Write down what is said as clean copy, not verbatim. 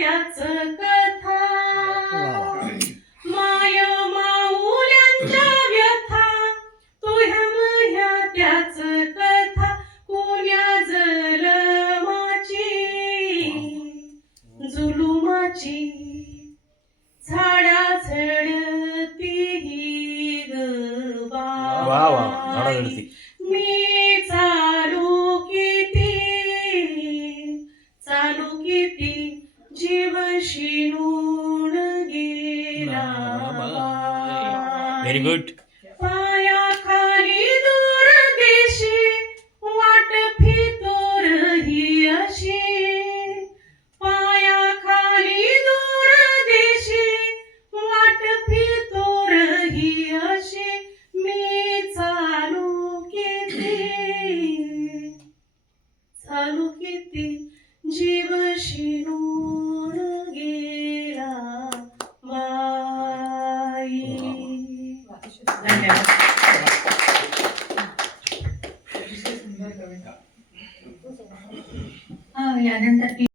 त्याच कथा माय माऊल्यांच्या व्यथा तुह्या मह्या त्याच कथा कोण्या जलमाची जुलुमाची झाडा झडती ही गवा मी चालू किती जीव शिणून गेला व्हेरी गुड. पायाखाली दूर देशी वाट फितोर ही अशी पायाखाली दूर देशी वाट फितोर ही अशी मी चालू किती जीव शिरून गेला बाई. धन्यवाद.